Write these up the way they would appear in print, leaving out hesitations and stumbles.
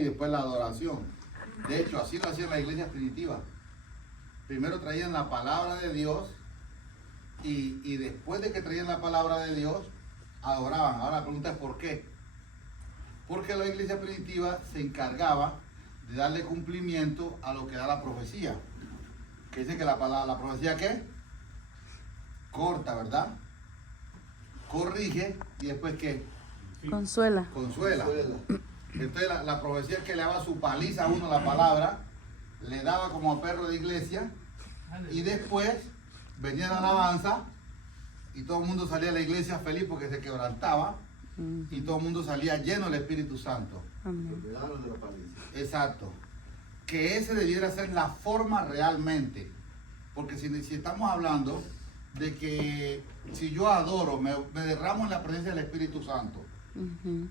y después la adoración. De hecho, así lo hacían las iglesias primitivas. Primero traían la palabra de Dios y después de que traían la palabra de Dios, adoraban. Ahora la pregunta es ¿por qué? Porque la iglesia primitiva se encargaba de darle cumplimiento a lo que da la profecía. Que dice que la profecía ¿qué? Corta, ¿verdad? Corrige y después ¿qué? Consuela. Consuela. Entonces la profecía es que le daba su paliza a uno la palabra, le daba como a perro de iglesia y después venía la alabanza y todo el mundo salía a la iglesia feliz porque se quebrantaba y todo el mundo salía lleno del Espíritu Santo. Amén. Exacto. Que ese debiera ser la forma realmente. Porque si estamos hablando de que si yo adoro, me derramo en la presencia del Espíritu Santo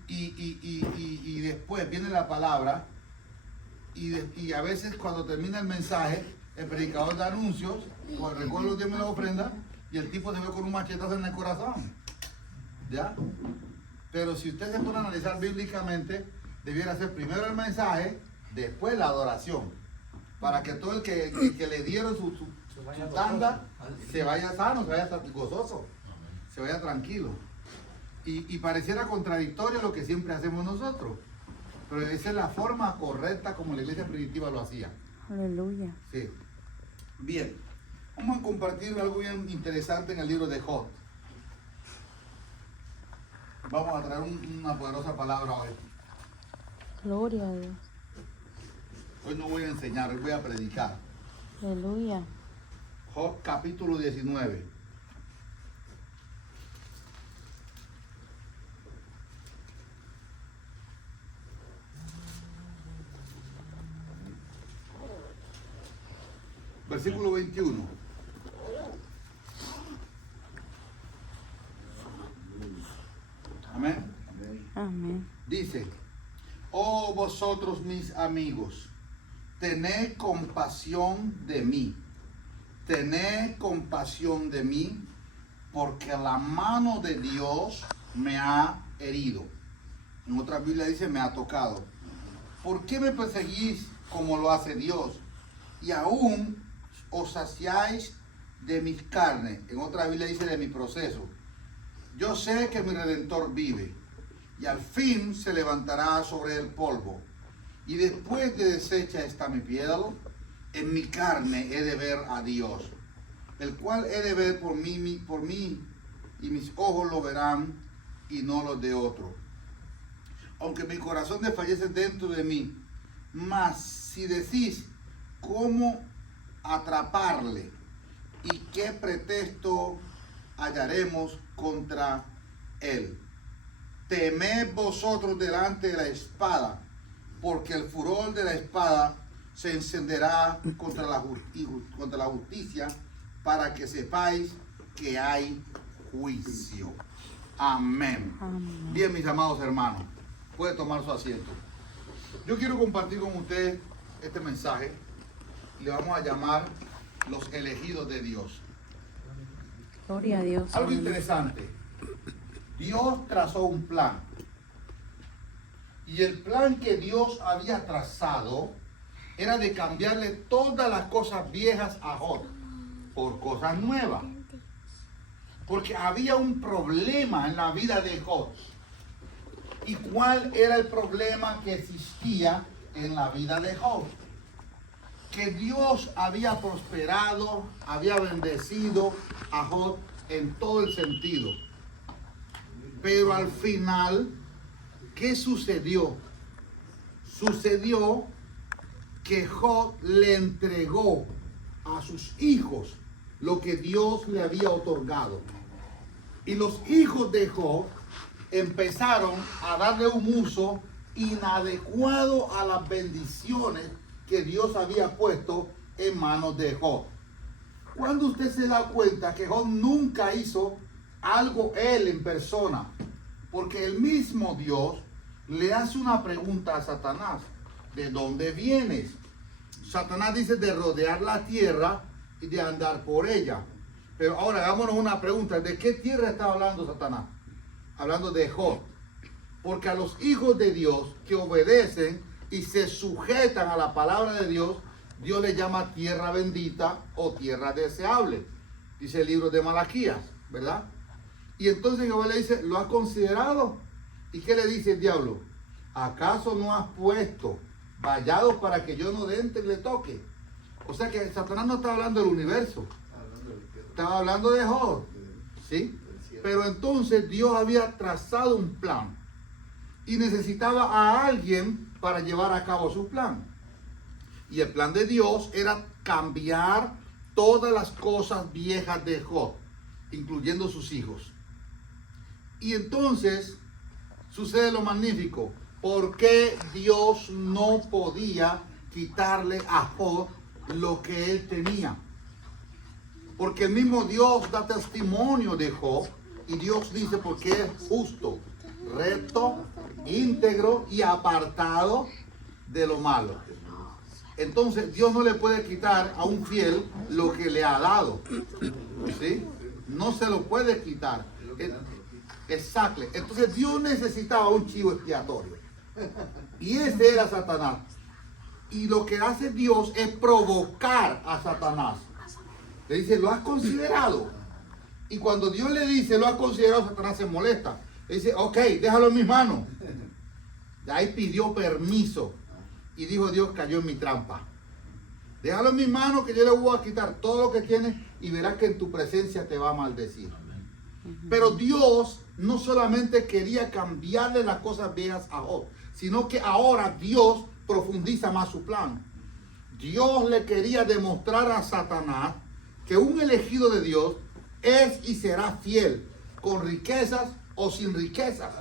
y después viene la palabra y a veces cuando termina el mensaje, el predicador da anuncios, recuerdo los diezmos y las ofrendas y el tipo se ve con un machetazo en el corazón. ¿Ya? Pero si usted se pone a analizar bíblicamente, debiera ser primero el mensaje, después la adoración. Para que todo el que le dieron su tanda se vaya sano, se vaya gozoso, se vaya tranquilo. Y pareciera contradictorio lo que siempre hacemos nosotros. Pero esa es la forma correcta como la iglesia primitiva lo hacía. Aleluya. Sí. Bien. Vamos a compartir algo bien interesante en el libro de Job. Vamos a traer una poderosa palabra hoy. Gloria a Dios. Hoy no voy a enseñar, hoy voy a predicar. Aleluya. Job capítulo 19. Versículo 21. Amén. Amén. Dice, oh vosotros mis amigos, tened compasión de mí. Tened compasión de mí, porque la mano de Dios me ha herido. En otra Biblia dice, me ha tocado. ¿Por qué me perseguís como lo hace Dios? Y aún os saciáis de mis carnes. En otra Biblia dice, de mi proceso. Yo sé que mi Redentor vive, y al fin se levantará sobre el polvo. Y después de deshecha está mi piel, en mi carne he de ver a Dios, el cual he de ver por mí, y mis ojos lo verán, y no los de otro. Aunque mi corazón desfallece dentro de mí, mas si decís, ¿cómo atraparle? ¿Y qué pretexto hallaremos contra él? Temed vosotros delante de la espada, porque el furor de la espada se encenderá contra la justicia, para que sepáis que hay juicio. Amén. Amén. Bien, mis amados hermanos, puede tomar su asiento. Yo quiero compartir con ustedes este mensaje. Le vamos a llamar los elegidos de Dios. Gloria a Dios. Algo Amén. interesante. Dios trazó un plan. Y el plan que Dios había trazado era de cambiarle todas las cosas viejas a Job por cosas nuevas. Porque había un problema en la vida de Job. ¿Y cuál era el problema que existía en la vida de Job? Que Dios había prosperado, había bendecido a Job en todo el sentido. Pero al final, ¿qué sucedió? Sucedió que Job le entregó a sus hijos lo que Dios le había otorgado. Y los hijos de Job empezaron a darle un uso inadecuado a las bendiciones que Dios había puesto en manos de Job. Cuando usted se da cuenta que Job nunca hizo algo él en persona, porque el mismo Dios le hace una pregunta a Satanás: ¿de dónde vienes? Satanás dice de rodear la tierra y de andar por ella. Pero ahora hagámonos una pregunta: ¿de qué tierra está hablando Satanás? Hablando de Job. Porque a los hijos de Dios que obedecen y se sujetan a la palabra de Dios, Dios le llama tierra bendita o tierra deseable. Dice el libro de Malaquías, ¿verdad? Y entonces Jehová le dice, ¿lo has considerado? ¿Y qué le dice el diablo? ¿Acaso no has puesto vallado para que yo no entre y le toque? O sea que Satanás no está hablando del universo. Estaba hablando de Job. ¿Sí? Pero entonces Dios había trazado un plan. Y necesitaba a alguien para llevar a cabo su plan. Y el plan de Dios era cambiar todas las cosas viejas de Job, incluyendo sus hijos. Y entonces sucede lo magnífico. ¿Por qué Dios no podía quitarle a Job lo que él tenía? Porque el mismo Dios da testimonio de Job y Dios dice porque es justo, recto, íntegro y apartado de lo malo. Entonces Dios no le puede quitar a un fiel lo que le ha dado. ¿Sí? No se lo puede quitar. Exacto. Entonces Dios necesitaba un chivo expiatorio. Y ese era Satanás. Y lo que hace Dios es provocar a Satanás. Le dice, ¿lo has considerado? Y cuando Dios le dice, ¿lo has considerado? Satanás se molesta. Le dice, ok, déjalo en mis manos. De ahí pidió permiso. Y dijo, Dios cayó en mi trampa. Déjalo en mis manos que yo le voy a quitar todo lo que tiene y verás que en tu presencia te va a maldecir. Pero Dios no solamente quería cambiarle las cosas viejas a Job, sino que ahora Dios profundiza más su plan. Dios le quería demostrar a Satanás que un elegido de Dios es y será fiel, con riquezas o sin riquezas.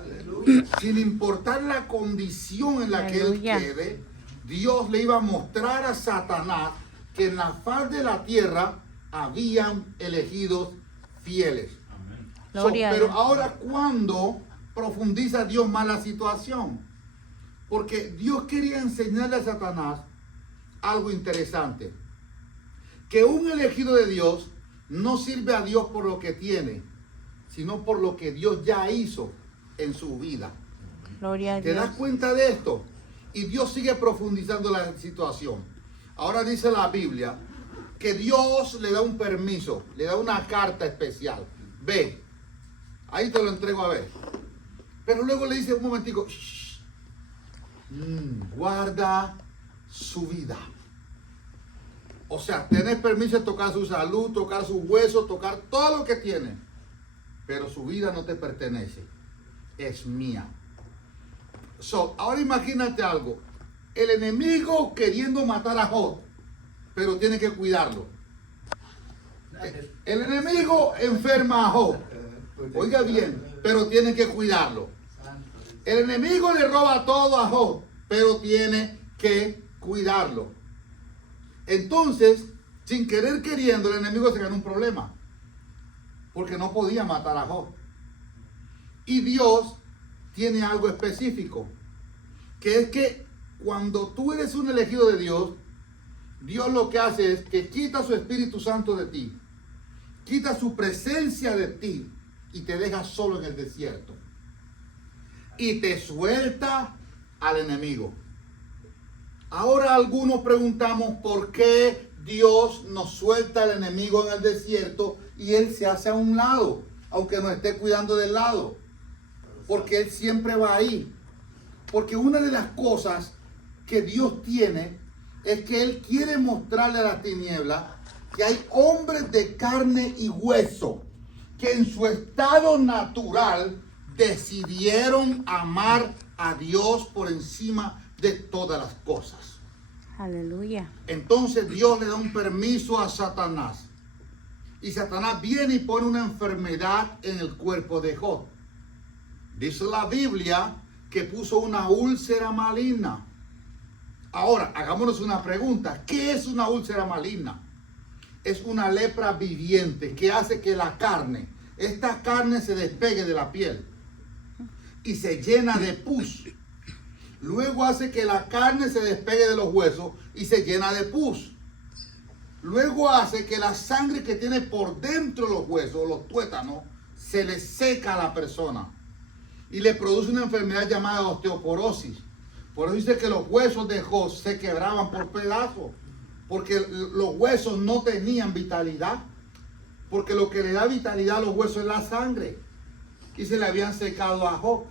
Sin importar la condición en la que él quede, Dios le iba a mostrar a Satanás que en la faz de la tierra habían elegidos fieles. Pero ahora, ¿cuándo profundiza Dios más la situación? Porque Dios quería enseñarle a Satanás algo interesante. Que un elegido de Dios no sirve a Dios por lo que tiene, sino por lo que Dios ya hizo en su vida. Gloria a ¿Te Dios. das cuenta de esto? Y Dios sigue profundizando la situación. Ahora dice la Biblia que Dios le da un permiso, le da una carta especial. Ve, ahí te lo entrego a ver. Pero luego le dice un momentico, guarda su vida. O sea, tenés permiso de tocar su salud, tocar sus huesos, tocar todo lo que tiene. Pero su vida no te pertenece. Es mía. Ahora imagínate algo. El enemigo queriendo matar a Job, pero tiene que cuidarlo. El enemigo enferma a Job. Oiga bien, pero tiene que cuidarlo. El enemigo le roba todo a Job, pero tiene que cuidarlo. Entonces, sin querer queriendo, el enemigo se ganó un problema. Porque no podía matar a Job. Y Dios tiene algo específico. Que es que cuando tú eres un elegido de Dios, Dios lo que hace es que quita su Espíritu Santo de ti. Quita su presencia de ti y te deja solo en el desierto. Y te suelta al enemigo. Ahora algunos preguntamos por qué Dios nos suelta al enemigo en el desierto y él se hace a un lado, aunque nos esté cuidando del lado. Porque él siempre va ahí. Porque una de las cosas que Dios tiene es que él quiere mostrarle a las tinieblas que hay hombres de carne y hueso que en su estado natural decidieron amar a Dios por encima de todas las cosas. Aleluya. Entonces Dios le da un permiso a Satanás. Y Satanás viene y pone una enfermedad en el cuerpo de Job. Dice la Biblia que puso una úlcera maligna. Ahora, hagámonos una pregunta. ¿Qué es una úlcera maligna? Es una lepra viviente que hace que la carne, esta carne se despegue de la piel y se llena de pus. Luego hace que la carne se despegue de los huesos y se llena de pus. Luego hace que la sangre que tiene por dentro de los huesos, los tuétanos, se le seca a la persona y le produce una enfermedad llamada osteoporosis. Por eso dice que los huesos de Job se quebraban por pedazos. Porque los huesos no tenían vitalidad. Porque lo que le da vitalidad a los huesos es la sangre. Y se le habían secado a Job.